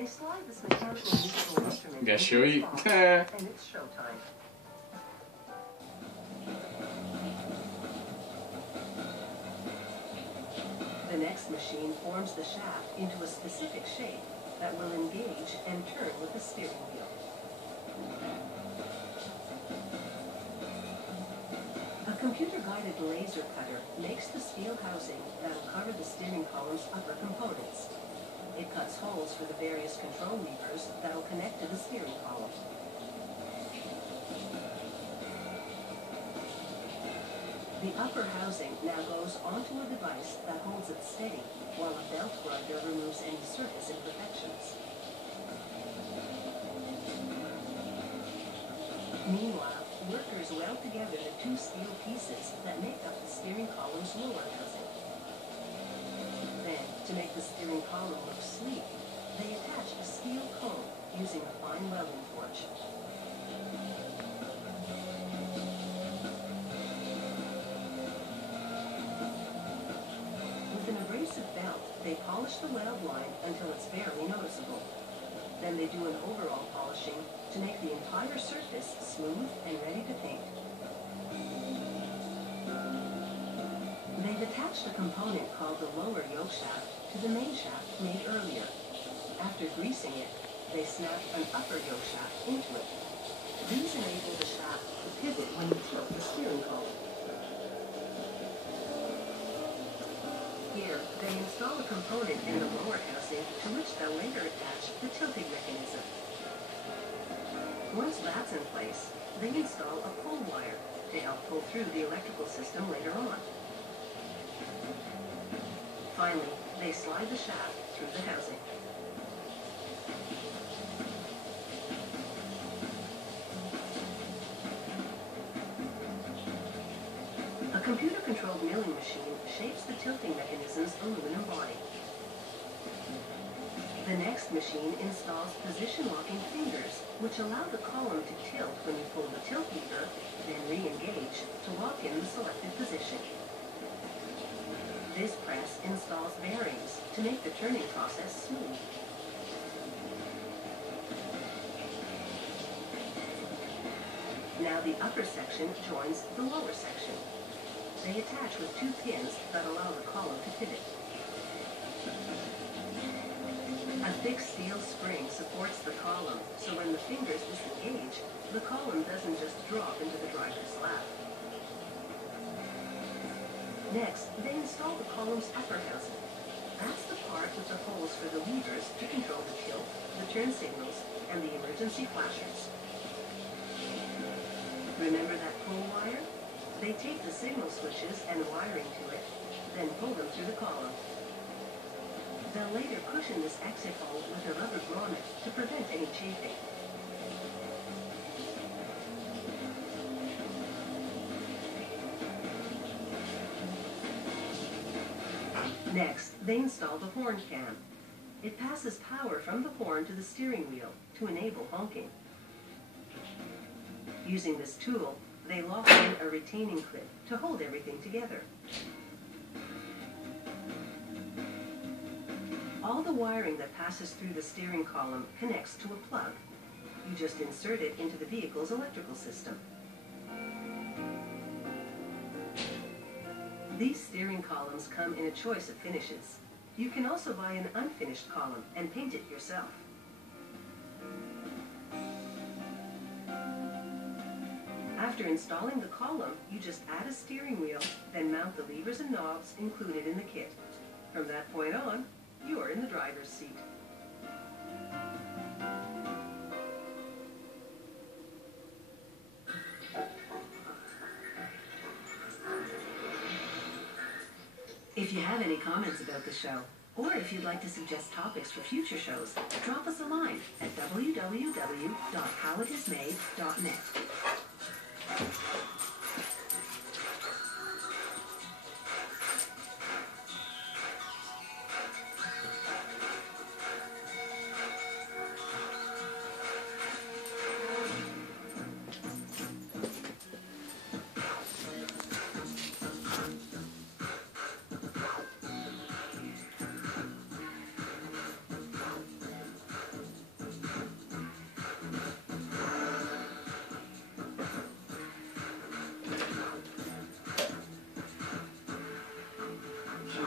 They slide this mechanical musical instrument Gotta show you. and it's showtime. The next machine forms the shaft into a specific shape that will engage and turn with the steering wheel. A computer-guided laser cutter makes the steel housing that will cover the steering column's upper components. It cuts holes for the various control levers that will connect to the steering column. The upper housing now goes onto a device that holds it steady, while a belt grinder removes any surface imperfections. Meanwhile, workers weld together the two steel pieces that make up the steering column's lower housing. Then, to make the steering column look sleek, they attach a steel cone using a fine welding torch. With an abrasive belt, they polish the weld line until it's barely noticeable. Then they do an overall polishing to make the entire surface smooth and ready to paint. They've attached a component called the lower yoke shaft to the main shaft made earlier. After greasing it, they snap an upper yoke shaft into it. These enable the shaft to pivot when you tilt the steering column. Here, they install a component in the lower housing to which they'll later attach the tilting mechanism. Once that's in place, they install a pull wire to help pull through the electrical system later on. Finally, they slide the shaft through the housing. A computer-controlled milling machine shapes the tilting mechanism's aluminum body. The next machine installs position-locking fingers, which allow the column to tilt when you pull the tilt lever, then re-engage to lock in the selected position. This press installs bearings to make the turning process smooth. Now the upper section joins the lower section. They attach with two pins that allow the column to pivot. A thick steel spring supports the column, so when the fingers disengage, the column doesn't just drop into the driver's lap. Next, they install the column's upper housing. That's the part with the holes for the levers to control the tilt, the turn signals, and the emergency flashers. Remember that pull wire? They tape the signal switches and wiring to it, then pull them through the column. They'll later cushion this exit hole with a rubber grommet to prevent any chafing. Next, they install the horn cam. It passes power from the horn to the steering wheel to enable honking. Using this tool, they lock in a retaining clip to hold everything together. All the wiring that passes through the steering column connects to a plug. You just insert it into the vehicle's electrical system. These steering columns come in a choice of finishes. You can also buy an unfinished column and paint it yourself. After installing the column, you just add a steering wheel, then mount the levers and knobs included in the kit. From that point on, you are in the driver's seat. If you have any comments about the show, or if you'd like to suggest topics for future shows, drop us a line at www.howitismade.net.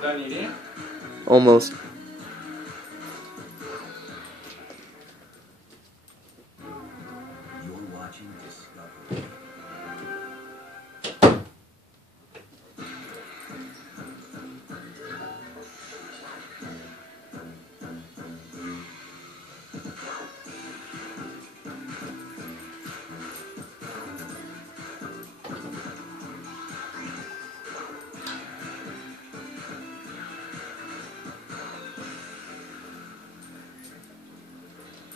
done eating? Almost. You're watching Discovery.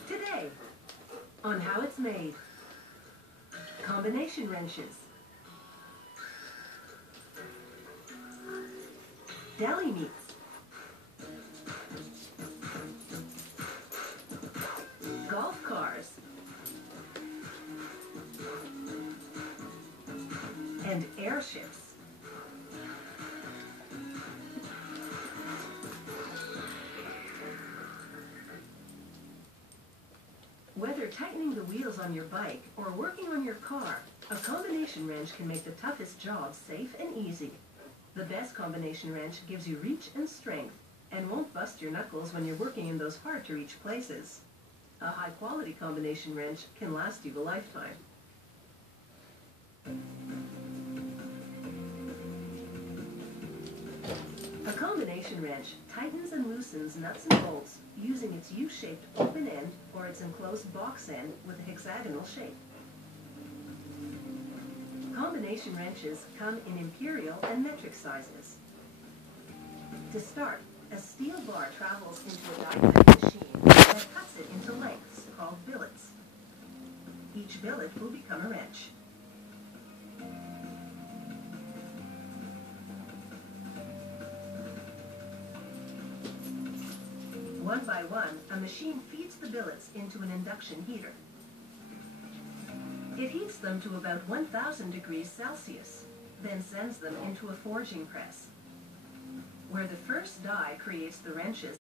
Today, on how it's made. Combination wrenches. Deli meats. Golf cars. And airships. Whether tightening the wheels on your bike or working on your car, a combination wrench can make the toughest jobs safe and easy. The best combination wrench gives you reach and strength and won't bust your knuckles when you're working in those hard-to-reach places. A high-quality combination wrench can last you a lifetime. A combination wrench tightens and loosens nuts and bolts using its U-shaped open end or its enclosed box end with a hexagonal shape. Combination wrenches come in imperial and metric sizes. To start, a steel bar travels into a die-cutting machine that cuts it into lengths called billets. Each billet will become a wrench. One by one, a machine feeds the billets into an induction heater. It heats them to about 1,000 degrees Celsius, then sends them into a forging press, where the first die creates the wrenches